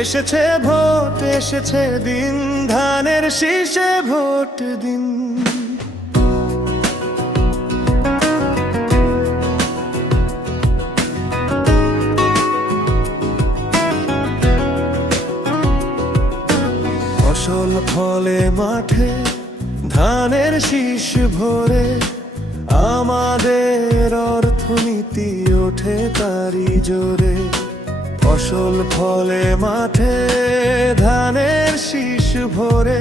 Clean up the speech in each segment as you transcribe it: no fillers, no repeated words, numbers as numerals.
এসেছে ভোট, এসেছে দিন, ধানের শীষে ভোট দিন। ফসল ফলে মাঠে ধানের শীষ ভরে, আমাদের অর্থনীতি ওঠে তারি জোরে। ফসল ফলে মাঠে ধানের শীষ ভরে,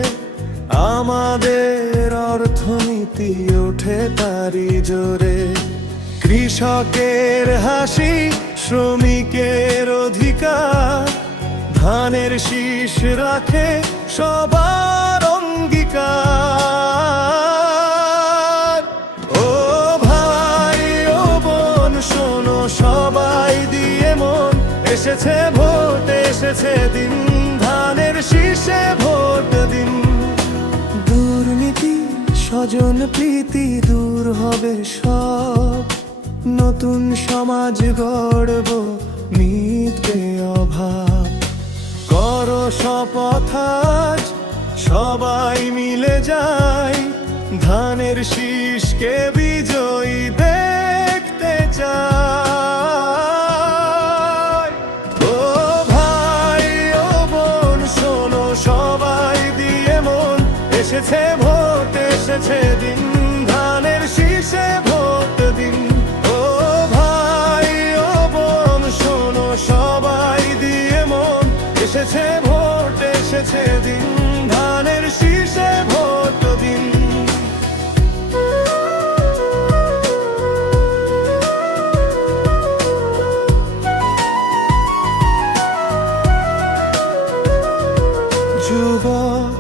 আমাদের অর্থনীতি ওঠে তারি জোরে। কৃষকের হাসি, শ্রমিকের অধিকার, ধানের শীষ রাখে সবার অঙ্গীকার। ও ভাই ও বোন শোনো সবাই দিয়ে মন, এসেছে ভোট, এসেছে দিন, ধানের শীষে ভোট দিন। দুর্নীতি স্বজন প্রীতি দূর হবে সব, নতুন সমাজ গড়ব মিটবে অভাব। করো শপথ আজ সবাই মিলে যাই, ধানের শীষকে বিজয়ী দেখতে চাই। ও ভাই ও বোন শোনো সবাই দিয়ে মন, এসেছে ভোট, এসেছে দিন, ধানের শীষে ভোট দিন। ও ভাই ও বোন শোনো সবাই দিয়ে মন, এসেছে ভোট, এসেছে দিন, ধানের শীষে ভোট দিন। যুবক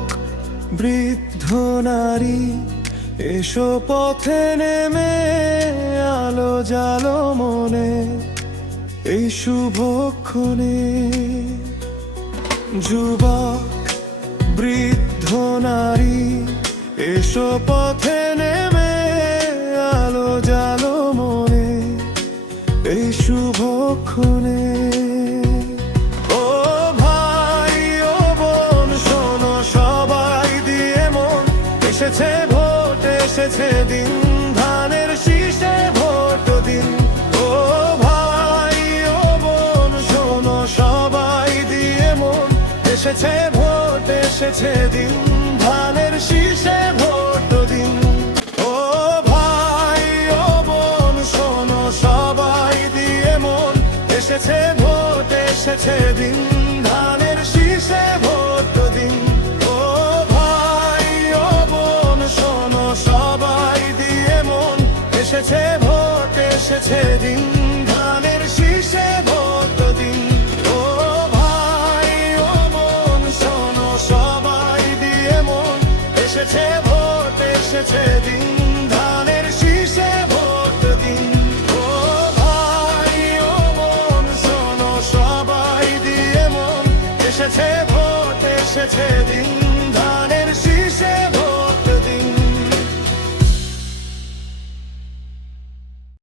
বৃদ্ধ নারী এসো পথে নেমে, আলো জালো মনে এই শুভক্ষণে। যুবক বৃদ্ধ নারী এসো পথে নেমে, আলো জালো মনে এই শুভক্ষণে। ও ভাই ও বোন শোনো সবাই দিয়ে মন, এসেছে ভোট, এসেছে দিন, ধানের শীষে ভোট দিন। ও ভাই ও বোন শোনো সবাই দিয়ে মন, এসেছে ভোট, এসেছে দিন, ধানের শীষে ভোট দিন। ও ভাই ও বোন শোনো সবাই দিয়ে মন, এসেছে ভোট, এসেছে দিন, ধানের শীষে ভোট দিন। ও ভাই ও বোন শোনো সবাই দিয়ে মন, এসেছে ভোট, এসেছে দিন, ধানের শীষে ভোট দিন। ও ভাই ও বোন শোনো সবাই দিয়ে মন, এসেছে ভোট, এসেছে দিন, ধানের শীষে ভোট দিন। ও ভাই ও বোন শোনো সবাই দিয়ে মন, এসেছে ভোট, এসেছে